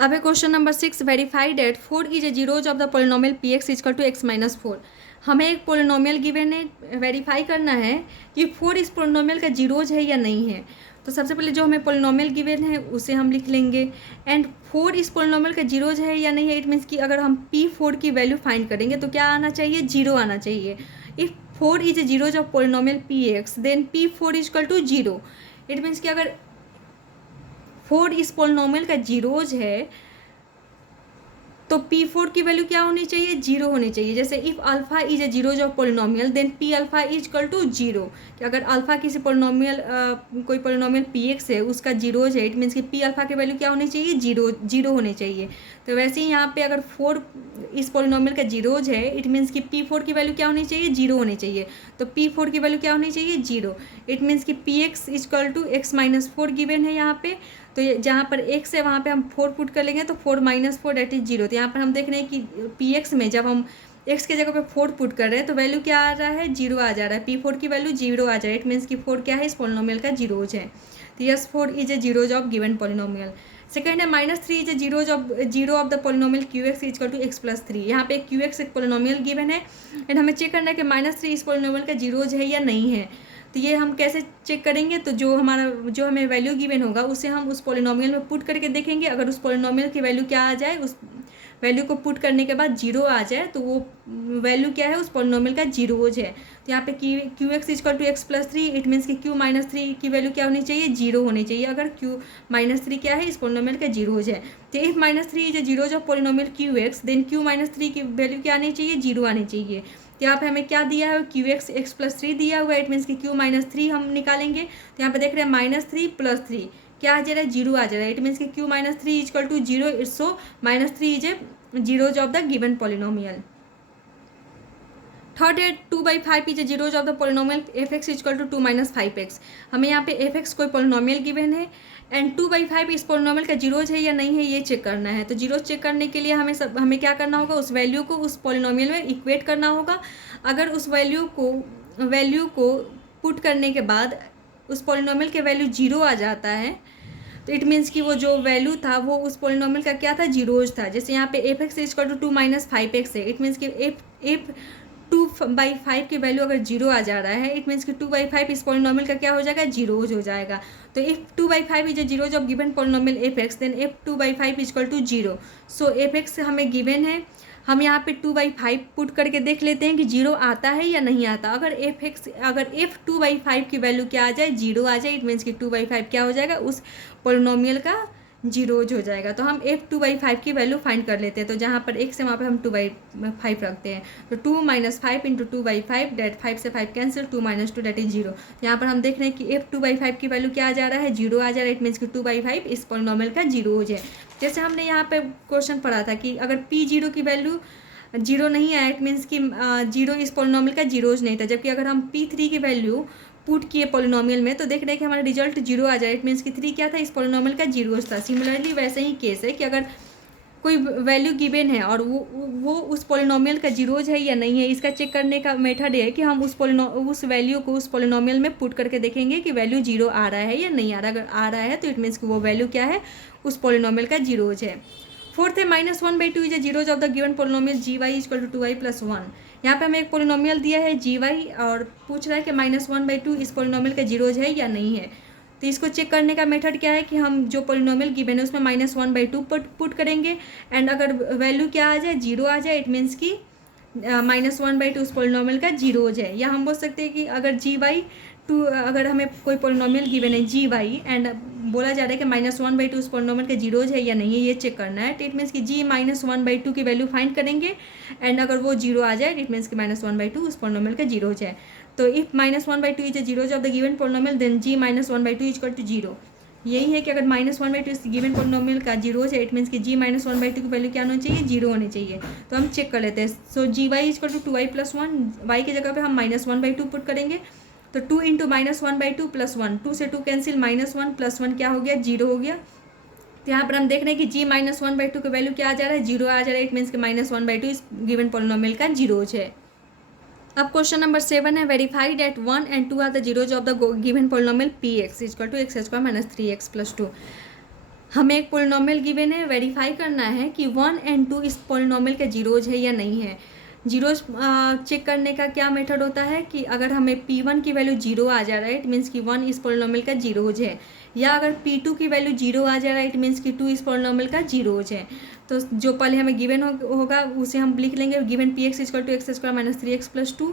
अब है question number 6, verify that 4 is a zeros of the polynomial p x is equal to x minus 4। हमें एक polynomial given है, verify करना है कि 4 इस पोलिनोमियल का जीरोज है या नहीं है। तो सबसे पहले जो हमें पोलिनोमियल गिवन है उसे हम लिख लेंगे, एंड 4 इस पोलिनोमियल का जीरोज है या नहीं है। इट मीन्स कि अगर हम P4 की वैल्यू फाइंड करेंगे तो क्या आना चाहिए, 0 आना चाहिए। If 4 is a zeros of polynomial Px then P4 is equal to 0। It means कि अगर 4 इस पोलिनोमियल का जीरोज है तो P4 की वैल्यू क्या होनी चाहिए, 0 होनी चाहिए। जैसे if alpha is a zeros of polynomial then P alpha is equal to 0, कि अगर अल्फा किसी पोलिनोमियल कोई पोलिनोमियल Px है उसका जीरोज है, इट मीन्स कि P अल्फा की वैल्यू क्या होनी चाहिए, 0 होनी चाहिए। तो वैसे ही यहाँ पे अगर 4 इस पोलिनोमियल का जीरोज है, इट मीन्स कि P4 की वैल्यू क्या होनी चाहिए, 0 होनी चाहिए। तो P4 की वैल्यू क्या होनी चाहिए, 0। इट मीन्स कि Px is equal to x minus 4 given है यहाँ पे। तो ये जहाँ पर x है वहाँ पे हम 4 पुट कर लेंगे तो 4 माइनस 4 डेट इज 0। तो यहाँ पर हम देख रहे हैं कि Px में जब हम x के जगह पे 4 पुट कर रहे हैं तो वैल्यू क्या आ रहा है, 0 आ जा रहा है। P4 की वैल्यू 0 आ जा रहा है। इट मीन्स कि 4 क्या है, इस पोलिनोमियल का जीरोज है। तो yes 4 is a zeros of given polynomial. Second है -3 is a zero of the polynomial Qx is equal to x plus 3। यहाँ पे Qx एक पोलिनोमियल गिवन है एंड हमें चेक करना है कि -3 इस पोलिनोमियल का जीरोज है या नहीं है। तो ये हम कैसे चेक करेंगे, तो जो हमें वैल्यू गिवन होगा उसे हम उस पोलिनोमियल में पुट करके देखेंगे। अगर उस पोलिनोमियल की वैल्यू क्या आ जाए, उस वैल्यू को पुट करने के बाद 0 आ जाए तो वो वैल्यू क्या है, उस पोलिनोमियल का जीरोज है। तो यहाँ पे Qx is equal to x plus 3, it means कि Q माइनस 3 की वैल्यू क्या होनी चाहिए, 0 होनी चाहिए। अगर Q माइनस 3 क्या है, इस पोलिनोमियल का जीरोज है। तो if -3 is a zeros of polynomial Qx then Q minus 3 की वैल्यू क्या आनी चाहिए, 0 आनी चाहिए। तो यहाँ पे हमें क्या दिया है, Qx x प्लस 3 दिया हुआ है। इट मीन्स कि Q माइनस 3 हम निकालेंगे तो यहाँ पे देख रहे हैं -3 प्लस 3 क्या आ जा रहा है, 0 आ जा रहा है। इट मीन्स कि Q minus 3 is equal to 0, so -3 is a zeros of the given polynomial. Third है 2/5 is a zeros of the polynomial f(x) is equal to 2 minus 5x। हमें यहाँ पे f(x) कोई पोलिनोमियल गिवन है एंड 2/5 इस पोलिनोमियल का zeros है या नहीं है ये चेक करना है। तो जीरोज चेक करने के लिए हमें क्या करना होगा, उस वैल्यू को उस पोलिनोमियल में इक्वेट करना होगा। अगर उस वैल्यू को पुट करने के बाद उस पोलिनोमियल के वैल्यू 0 आ जाता है तो इट मीन्स कि वो जो वैल्यू था वो उस पोलिनोमियल का क्या था, जीरोज था। जैसे यहाँ पे f(x) is equal to 2 minus 5x है। इट मीन्स कि if 2/5 की वैल्यू अगर 0 आ जा रहा है, इट मीन्स कि 2/5 इस पोलिनोमियल का क्या हो जाएगा, जीरोज हो जाएगा। तो if 2/5 is a zeros of given polynomial f(x) then if 2/5 is equal to 0। So f(x) हमें गिवन है, हम यहाँ पे 2/5 पुट करके देख लेते हैं कि 0 आता है या नहीं आता। अगर if 2/5 की वैल्यू क्या आ जाए, 0 आ जाए, इट मीन्स कि 2/5 क्या हो जाएगा, उस पोलिनोमियल का जीरोज हो जाएगा। तो हम f 2/5 की वैल्यू फाइंड कर लेते हैं। तो जहाँ पर x है वहाँ पे हम 2/5 रखते हैं। तो 2 माइनस 5 इंटू 2/5 डेट 5 से 5 कैंसिल, 2 माइनस 2 डेट इज 0। यहाँ पर हम देख रहे हैं कि f 2/5 की वैल्यू क्या आ जा रहा है, 0 आ जा रहा है। इट मीन्स कि 2/5 इस पोलिनोमियल का जीरोज है। जैसे हमने यहाँ पे क्वेश्चन पढ़ा था कि अगर P0 की वैल्यू 0 नहीं आया, इट मीन्स कि 0 इस पोलिनोमियल का जीरोज नहीं था। जबकि अगर हम P3 की वैल्यू पुट किए पोलिनोमियल में तो देख रहे हैं कि हमारा रिजल्ट 0 आ जाए। इट मीन्स कि 3 क्या था, इस पोलिनोमियल का जीरोज था। सिमिलरली वैसे ही केस है कि अगर कोई वैल्यू गिवन है और वो उस पोलिनोमियल का जीरोज है या नहीं है, इसका चेक करने का मेथड है कि हम उस वैल्यू को उस पोलिनोमियल में पुट करके देखेंगे कि वैल्यू 0 आ रहा है या नहीं आ रहा। अगर आ रहा है तो इट मीन्स कि वो वैल्यू क्या है, उस पोलिनोमियल का जीरोज है। फोर्थ है -1/2 is a zeros of the given polynomial gy is equal to 2i plus 1। यहाँ पे हमें एक पोलिनोमियल दिया है gy और पूछ रहा है कि -1/2 इस पोलिनोमियल का जीरोज है या नहीं है। तो इसको चेक करने का मेथड क्या है कि हम जो पोलिनोमियल गिवन है उसमें -1/2 पुट करेंगे एंड अगर वैल्यू क्या आ जाए, 0 आ जाए, इट मीन्स कि -1/2 उस पोलिनोमियल का जीरोज है। या हम बोल सकते हैं कि अगर हमें कोई पोलिनोमियल गिवन है gy एंड बोला जा रहा है कि -1/2 उस पोलिनोमियल का जीरोज है या नहीं है, ये चेक करना है। इट मीन्स कि g -1/2 की वैल्यू फाइंड करेंगे एंड अगर वो 0 आ जाए, इट मीन्स कि -1/2 उस पोलिनोमियल का जीरोज है। तो if -1/2 is a zeros of the given polynomial then g -1/2 is equal to 0। यही है कि अगर -1/2 इस गिवन पोलिनोमियल का जीरोज है, इट मीन्स कि g -1/2 की वैल्यू क्या होनी चाहिए, 0 होनी चाहिए। तो हम चेक कर लेते हैं। So gy is equal to 2i plus 1, y की जगह पे हम -1/2 पुट करेंगे। तो 2 इंटू -1/2 प्लस 1, 2 से 2 कैंसिल, -1 प्लस 1 क्या हो गया, 0 हो गया। तो यहाँ पर हम देख रहे हैं कि g -1/2 की वैल्यू क्या आ जा रहा है, 0 आ जा रहा है। इट मीन्स कि -1/2 इस गिवन पोलिनोमियल का जीरोज है। अब क्वेश्चन नंबर 7 है verify that 1 and 2 are the zeros of the given polynomial px is equal to x² -3x + 2। हमें एक पोलिनोमियल गिवन है, वेरीफाई करना है कि 1 एंड 2 इस पोलिनोमियल के जीरोज है या नहीं है। जीरोज चेक करने का क्या मेथड होता है कि अगर हमें P1 की वैल्यू 0 आ जा रहा है, इट मीन्स कि 1 इस पोलिनोमियल का जीरोज है, या अगर P2 की वैल्यू 0 आ जा रहा है, इट मीन्स कि 2 इस पोलिनोमियल का जीरोज है। तो जो पहले हमें गिवन होगा उसे हम लिख लेंगे, given Px equal to x square minus 3x plus 2।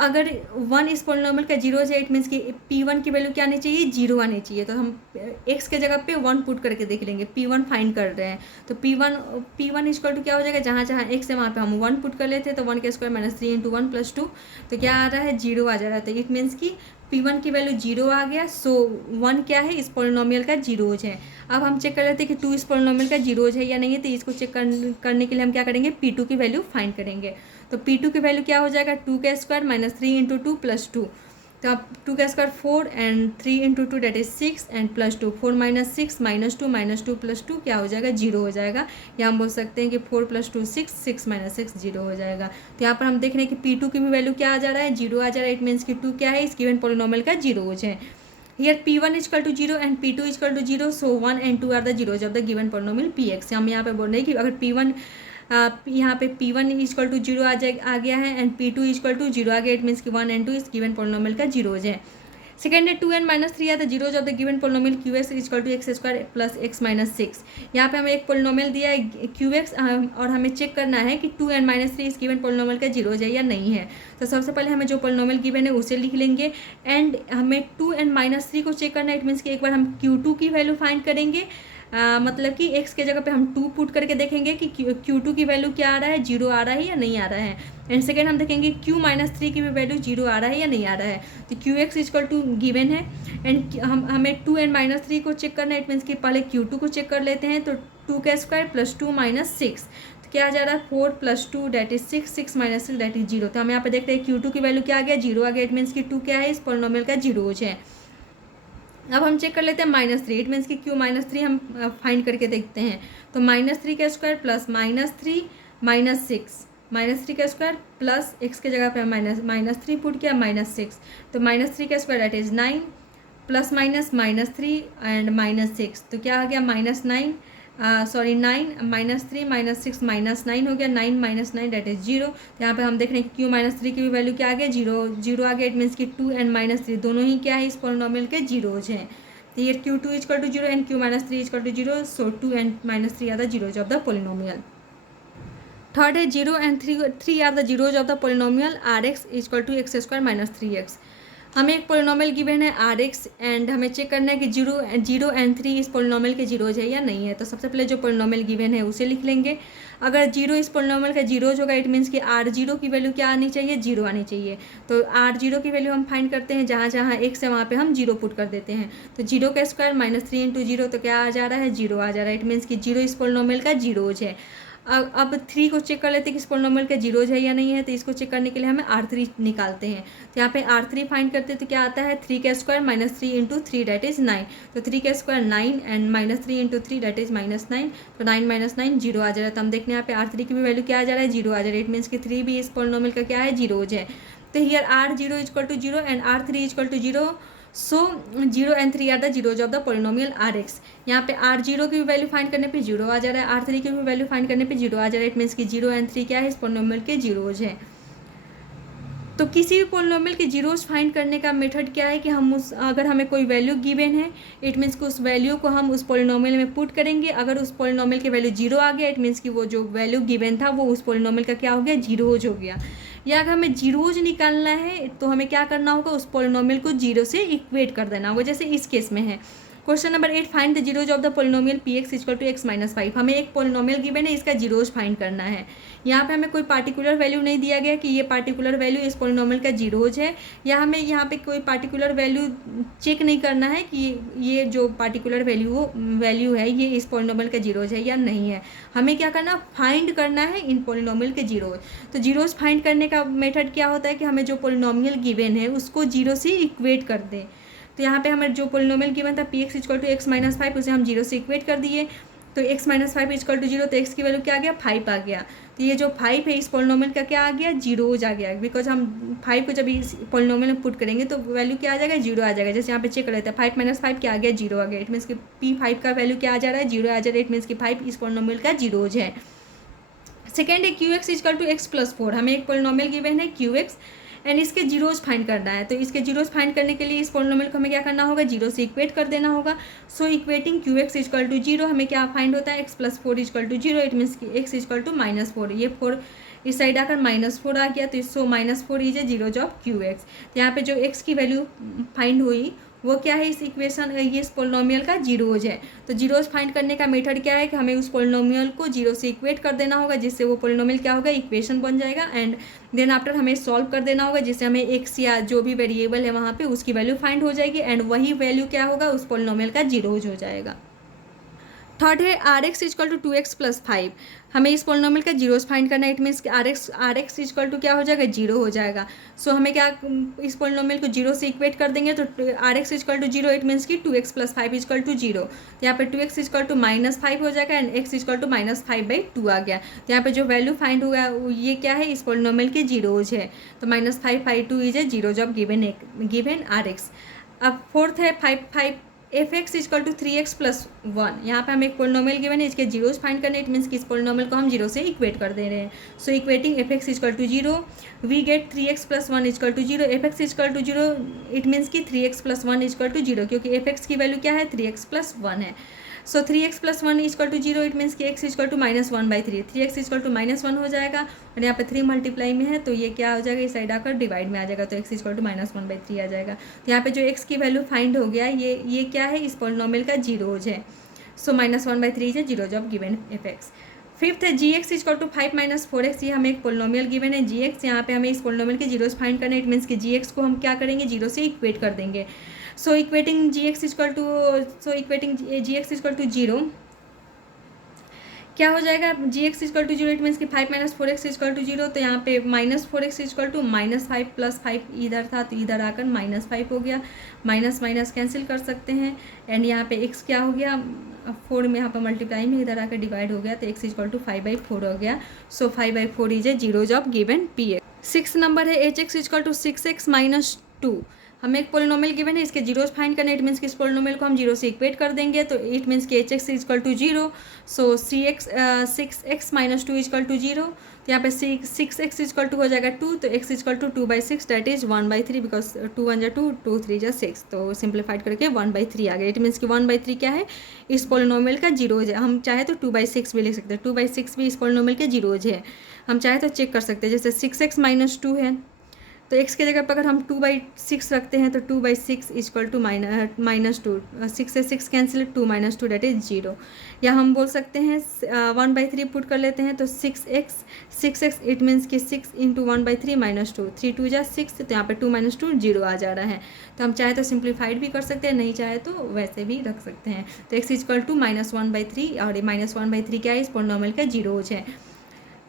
अगर 1 इस पोलिनोमियल का जीरो है, इट मीन्स कि P1 की वैल्यू क्या आनी चाहिए, 0 आनी चाहिए। तो हम x के जगह पे 1 पुट करके देख लेंगे, P1 फाइंड कर रहे हैं। तो P1 इक्वल टू क्या हो जाएगा, जहाँ जहाँ x है वहाँ पे हम 1 पुट कर लेते हैं, तो 1 का स्क्वायर माइनस 3 इंटू 1 प्लस 2, तो क्या आ रहा है, 0 आ जा रहा है। तो इट मीन्स कि P1 की वैल्यू 0 आ गया, सो 1 क्या है, इस पोलिनोमियल का जीरोज है। अब हम चेक कर लेते हैं कि 2 इस पोलिनोमियल का जीरोज है या नहीं है। तो इसको चेक करने के लिए हम क्या करेंगे, P2 की वैल्यू फाइंड करेंगे। तो P2 की वैल्यू क्या हो जाएगा, 2 का स्क्वायर माइनस 3 इंटू 2 प्लस 2। तो अब 2 का square 4 and 3 into 2 that is 6 and plus 2, 4 minus 6 minus 2 plus 2 क्या हो जाएगा, 0 हो जाएगा। या हम बोल सकते हैं कि 4 प्लस 2 6, 6 माइनस 6 0 हो जाएगा। तो यहाँ पर हम देख रहे हैं कि P2 की भी वैल्यू क्या आ जा रहा है, 0 आ जा रहा है। इट मीन्स कि 2 क्या है, इस गिवन पोलिनोमियल का जीरोज है। Here P1 equal to 0 and P2 equal to 0, so 1 and 2 are the zeros of the given polynomial Px। हम यहाँ पे बोल रहे हैं कि अगर यहाँ पे P1 इक्वल टू 0 आ गया है एंड P2 इक्वल टू 0 आ गया, इट मीन्स कि 1 एंड 2 इस गिवन पोलिनोमियल का जीरोज है। सेकेंड है 2 and minus 3 are the zeros of the given polynomial Qx equal to x square plus x minus 6। यहाँ पे हमें एक पोलिनोमियल दिया है Qx और हमें चेक करना है कि 2 एंड माइनस 3 इस गिवन पोलिनोमियल का जीरोज है या नहीं है। तो सबसे पहले हमें जो पोलिनोमियल गिवन है उसे लिख लेंगे एंड हमें 2 एंड माइनस 3 को चेक करना है। इट मीन्स कि एक बार हम Q2 की वैल्यू फाइंड करेंगे, मतलब कि x के जगह पे हम 2 पुट करके देखेंगे कि Q2 की वैल्यू क्या आ रहा है, 0 आ रहा है या नहीं आ रहा है। एंड सेकेंड हम देखेंगे Q माइनस 3 की भी वैल्यू 0 आ रहा है या नहीं आ रहा है। तो Qx इक्वल टू गिवन है एंड हमें 2 एंड माइनस 3 को चेक करना है। इट मीन्स कि पहले Q2 को चेक कर लेते हैं। तो 2 का स्क्वायर प्लस 2 माइनस 6, तो क्या आ जा रहा है, 4 plus 2 that is 6, 6 minus 6 that is 0। तो हम यहाँ पे देखते हैं Q2 की वैल्यू क्या आ गया, 0 आ गया। इट मीन्स कि 2 क्या है, इस पोलिनोमियल का जीरोज है। अब हम चेक कर लेते हैं माइनस 3, इट मीन्स कि Q माइनस 3 हम फाइंड करके देखते हैं। तो माइनस 3 का square plus minus 3 minus 6, minus 3 का स्क्वायर प्लस x के जगह पे माइनस 3 पुट किया, माइनस 6। तो माइनस 3 का square that is 9 plus minus 3 and minus 6, तो क्या आ गया, माइनस 9 माइनस 3 माइनस 6 माइनस 9 हो गया, 9 माइनस 9 डेट इज 0। तो यहाँ पे हम देख रहे हैं कि Q माइनस 3 की भी वैल्यू क्या आ गया, 0 आ गया। इट मीन्स कि 2 एंड माइनस 3 दोनों ही क्या है, इस पोलिनोमियल के जीरोज हैं। तो ये Q2 equal to 0 and Q minus 3 equal to 0, so 2 and minus 3 are the zeros of the polynomial. Third है 0 and 3 are the zeros of the polynomial Rx equal to x square minus 3x। हमें एक polynomial given है Rx and हमें check करना है कि 0 and 3 इस polynomial के जीरोज है या नहीं है। तो सबसे पहले जो पोलिनोमियल गिवन है उसे लिख लेंगे। अगर 0 इस पोलिनोमियल का जीरोज होगा, इट मीन्स कि R0 की वैल्यू क्या आनी चाहिए, 0 आनी चाहिए। तो R0 की वैल्यू हम फाइंड करते हैं, जहाँ जहाँ x है वहाँ पे हम 0 पुट कर देते हैं। तो 0 का स्क्वायर माइनस 3 इंटू 0, तो क्या आ जा रहा है, 0 आ जा रहा है। इट मीन्स कि 0 इस पोलिनोमियल का जीरोज है। अब 3 को चेक कर लेते हैं कि इस पोलिनोमियल का जीरोज है या नहीं है। तो इसको चेक करने के लिए हमें R3 निकालते हैं। तो यहाँ पे R3 फाइंड करते हैं, तो क्या आता है, 3 का square minus 3 into 3 that is 9। तो 3 का square 9 and minus 3 into 3 that is minus 9। तो 9 माइनस 9 0 आ जा रहा है। तो हम देखते हैं यहाँ पे R3 की भी वैल्यू क्या आ जा रहा है, 0 आ जा रहा है। इट मीन्स कि 3 भी इस पोलिनोमियल का क्या है, जीरोज है। तो here R0 equal to 0 and R3 equal to 0, so 0 and 3 are the zeros of the polynomial Rx। यहाँ पे R0 की भी वैल्यू फाइंड करने पे 0 आ जा रहा है, R3 की भी वैल्यू फाइंड करने पे 0 आ जा रहा है। इट मीन्स कि 0 एंड 3 क्या है, इस पोलिनोमियल के जीरोज है। तो किसी भी पोलिनोमियल के जीरोज फाइंड करने का मेथड क्या है कि हम अगर हमें कोई वैल्यू गिवन है, इट मीन्स कि उस वैल्यू को हम उस पोलिनोमियल में पुट करेंगे। अगर उस पोलिनोमियल की वैल्यू 0 आ गया, इट मीन्स कि वो जो वैल्यू गिवन था वो उस पोलिनोमियल का क्या हो गया, जीरोज हो गया। या अगर हमें जीरोज निकालना है तो हमें क्या करना होगा, उस पोलिनोमियल को 0 से इक्वेट कर देना होगा, जैसे इस केस में है। Question number 8, find the zeros of the polynomial Px equal to x minus 5। हमें एक पोलिनोमियल गिवन है, इसका जीरोज फाइंड करना है। यहाँ पे हमें कोई पार्टिकुलर वैल्यू नहीं दिया गया कि ये पार्टिकुलर वैल्यू इस पोलिनोमियल का जीरोज है, या हमें यहाँ पे कोई पार्टिकुलर वैल्यू चेक नहीं करना है कि ये जो पार्टिकुलर वैल्यू है ये इस पोलिनोमियल का जीरोज है या नहीं है। हमें क्या करना, फाइंड करना है इन पोलिनोमियल के जीरोज। तो जीरोज फाइंड करने का मेथड क्या होता है कि हमें जो पोलिनोमियल गिवन है उसको 0 से इक्वेट कर दें। तो यहाँ पे हमें जो पोलिनोमियल गिवन था Px equal to x minus 5, उसे हम 0 से इक्वेट कर दिए। तो x माइनस 5 इजकल टू 0, तो x की वैल्यू क्या आ गया 5 आ गया। तो ये जो 5 है इस पोलिनोमियल का क्या आ गया जीरोज आ गया, बिकॉज हम 5 को जब इस पोलिनोमियल में पुट करेंगे तो वैल्यू क्या आ जाएगा जीरो आ जाएगा। जैसे यहाँ पे चेक कर लेते हैं 5 माइनस 5 क्या आ गया जीरो आ गया। इट मीन्स कि P5 का वैल्यू क्या आ जा रहा है जीरो आ जा रहा है। इट मीन्स कि 5 इस पोलिनोमियल का जीरोज है। सेकेंड है q x is equal to x plus 4। हमें एक पोलिनोमियल गिवन है क्यू एक्स एंड इसके जीरोज फाइंड करना है। तो इसके जीरोज फाइंड करने के लिए इस पोलिनोमियल को हमें क्या करना होगा जीरो से इक्वेट कर देना होगा। So equating Q x is equal to zero हमें क्या फाइंड होता है x plus 4 equal to zero. It means कि एक्स इजकल टू -4, ये 4 इस साइड आकर -4 आ गया। तो इसको -4 is a zero of Q x. तो यहाँ पे जो एक्स की वैल्यू फाइंड हुई वो क्या है इस इक्वेशन ये इस पोलिनोमियल का जीरोज है। तो जीरोज फाइंड करने का मेथड क्या है कि हमें उस पोलिनोमियल को जीरो से इक्वेट कर देना होगा, जिससे वो पोलिनोमियल क्या होगा इक्वेशन बन जाएगा। एंड देन आफ्टर हमें सॉल्व कर देना होगा, जिससे हमें एक्स या जो भी वेरिएबल है वहाँ पे उसकी वैल्यू फाइंड हो जाएगी एंड वही वैल्यू क्या होगा उस पोलिनोमियल का जीरोज हो जाएगा। थर्ड है r x is equal to 2x plus 5। हमें इस पोलिनोमियल का जीरोस फाइंड करना है। इट मीन्स कि आर एक्स इजकल टू क्या हो जाएगा जीरो हो जाएगा। सो हमें क्या इस पोलिनोमियल को जीरो से इक्वेट कर देंगे तो r x is equal to zero. It means कि 2x plus 5 is equal to zero. तो यहाँ पे 2x इजकल टू -5 हो जाएगा एंड x इजकल टू -5/2 आ गया। तो यहाँ पे जो वैल्यू फाइंड हुआ ये क्या है इस पोलिनोमियल के जीरोज है। तो -5/2 is a zeros of given r x. अब फोर्थ है 5 f x is equal to 3x plus 1। यहाँ पे हमें एक पोलिनोमियल गिवन है, इसके जीरोस फाइंड करने। इट मीन्स कि इस पोलिनोमियल को हम जीरो से इक्वेट कर दे रहे हैं। So equating f x is equal to zero we get 3x plus 1 equal to zero. F x is equal to zero it means कि 3x plus 1 equal to zero, क्योंकि एफ एक्स की वैल्यू क्या है 3x प्लस 1 है। So 3x plus 1 equal to zero. It means कि x is equal to -1/3। 3x equal to -1 हो जाएगा और यहाँ पे 3 मल्टीप्लाई में है तो ये क्या हो जाएगा इस साइड आकर डिवाइड में आ जाएगा। तो x इजकल टू -1/3 आ जाएगा। तो यहाँ पे जो x की वैल्यू फाइंड हो गया ये क्या है इस पोलिनोमियल का जीरोज है। सो -1/3 है zeros of given F x. Fifth है जी एक्स इजकल टू 5 - 4x। ये हमें एक पोलिनोमियल गिवन है जी एक्स। यहाँ पे हमें इस पोलिनोमियल के जीरोस फाइंड करना है। इट मीन्स कि जी एक्स को हम क्या करेंगे जीरो से इक्वेट कर देंगे। So equating g x is equal to zero क्या हो जाएगा g x is equal to zero. It means कि 5 - 4x इजकल टू जीरो। तो यहाँ पे -4x इजकल टू -5 प्लस 5 इधर था तो इधर आकर -5 हो गया। माइनस माइनस कैंसिल कर सकते हैं एंड यहाँ पे x क्या हो गया 4 में यहाँ पर मल्टीप्लाई में इधर आकर डिवाइड हो गया तो x इजकल टू 5/4 हो गया। So 5/4 is a zeros of given p x. 6 number है h x is equal to 6x - 2। हमें एक पोलिनोमियल गिवन है, इसके जीरोस फाइंड करना है। इट मीन्स कि इस पोलिनोमियल को हम जीरो से इक्वेट कर देंगे तो इट मीन्स कि h x is equal to zero. So 6x - 2 is equal to zero. तो यहाँ पे 6x इजकल टू हो जाएगा 2 तो x is equal to 2/6 that is 1/3 because 2 1 2 2 3 6 तो सिंप्लीफाइड करके 1/3 आ गया। इट मीन्स कि 1/3 क्या है इस पोलिनोमियल का जीरोज है। हम चाहे तो 2/6 भी लिख सकते हैं। 2/6 भी इस पोलिनोमियल के जीरोज है। हम चाहे तो चेक कर सकते हैं। जैसे 6x - 2 है तो x के जगह पर अगर हम 2/6 रखते हैं तो 2/6 इजकल टू -2। 6 से 6 कैंसिल 2 - 2 डेट इज 0। या हम बोल सकते हैं 1/3 पुट कर लेते हैं तो 6x इट मीन्स कि 6 × 1/3 - 2 3 2 = 6 तो यहाँ पे 2 - 2 0 आ जा रहा है। तो हम चाहे तो सिंप्लीफाइड भी कर सकते हैं, नहीं चाहे तो वैसे भी रख सकते हैं। तो x इजकल टू -1/3 और -1/3 क्या है इस पोलिनोमियल का जीरोज है।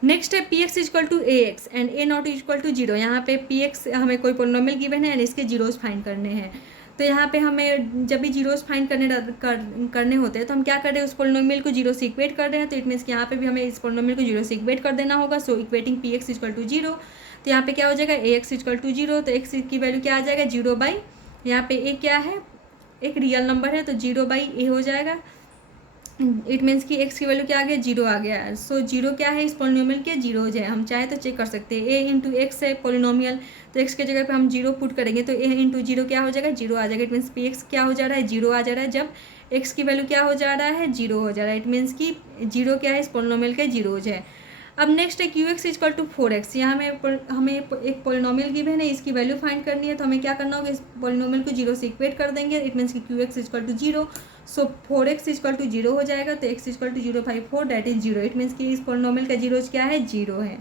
नेक्स्ट है p x is equal to a x and a not is equal to zero. यहाँ पे पी एक्स हमें कोई पोलिनोमियल गिवन है एंड इसके जीरोस फाइंड करने हैं। तो यहाँ पे हमें जब भी जीरोस फाइंड करने होते हैं तो हम क्या कर रहे हैं उस पोलिनोमियल को जीरो से इक्वेट कर रहे हैं। तो इट मीन्स कि यहाँ पे भी हमें इस पोलिनोमियल को जीरो से इक्वेट कर देना होगा। So equating p x is equal to zero. तो यहाँ पे क्या हो जाएगा a x is equal to zero. तो एक्स की वैल्यू क्या आ जाएगा 0/, यहाँ पे ए क्या है एक रियल नंबर है तो 0/a हो जाएगा। इट मीन्स कि x की वैल्यू क्या आ गया 0 आ गया है। सो 0 क्या है इस पोलिनोमियल के जीरोज है। हम चाहे तो चेक कर सकते हैं। a × x है पोलिनोमियल तो x के जगह पे हम 0 पुट करेंगे तो a × 0 क्या हो जाएगा 0 आ जाएगा। इट मीन्स पी एक्स क्या हो जा रहा है 0 आ जा रहा है जब x की वैल्यू क्या हो जा रहा है 0 हो जा रहा है। इट मीन्स कि 0 क्या है इस पोलिनोमियल के जीरोज है। अब नेक्स्ट है q x is equal to 4x। यहाँ हमें एक पोलिनोमियल गिवन है, इसकी वैल्यू फाइंड करनी है। तो हमें क्या करना होगा इस पोलिनोमियल को जीरो से इक्वेट कर देंगे। इट मीन्स कि q x is equal to 0। So 4x is equal to 0 हो जाएगा तो x is equal to 0/4 that is 0। It means कि इस पोलिनोमियल का जीरोज क्या है 0 है।